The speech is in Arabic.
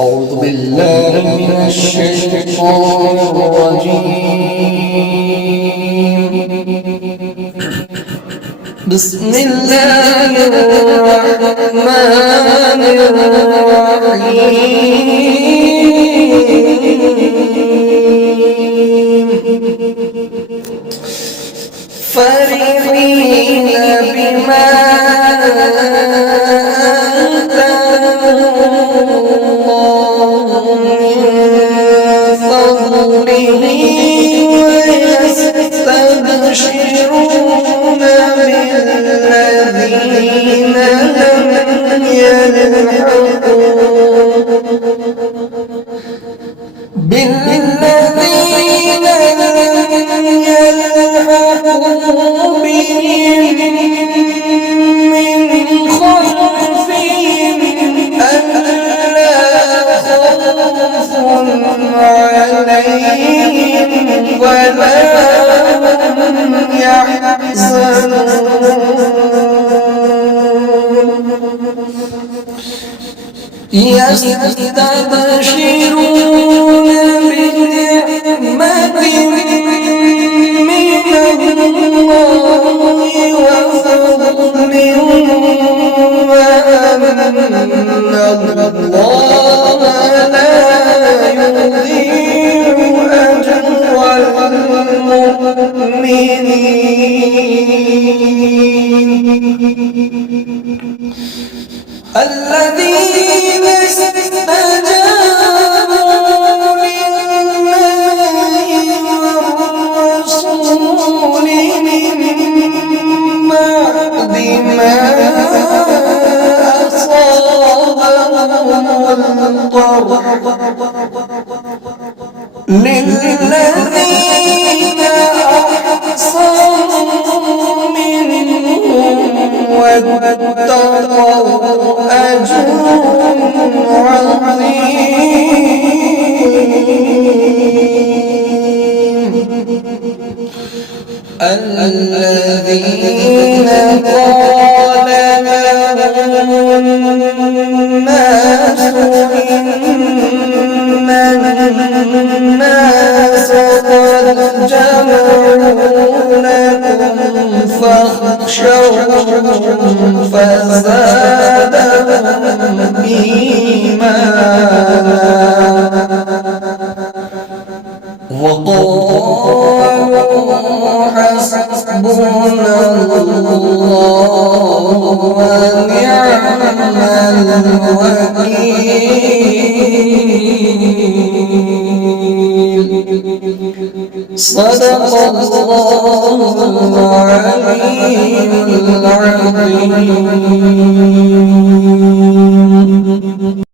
أعوذ بالله من الشيطان الرجيم. بسم الله الرحمن الرحيم. فرحين بما ويستبشرون بالذين لم يلحقوا بهم من خلفهم ألا خوف عليهم ولا هم يحزنون. يستبشرون بنعمة من الله وفضل وأن الله لا يضيع أجر المؤمنين. الذين استجابوا لله والرسول من بعد ما أصابهم القرح للذين أحسنوا منهم واتقوا أجر عظيم. الذين قال لهم الناس إن الناس قد جمعوا لكم فاخشوهم فزادهم إيمانا وقالوا حسبنا الله ونعم الوكيل. صدق الله العلي العظيم.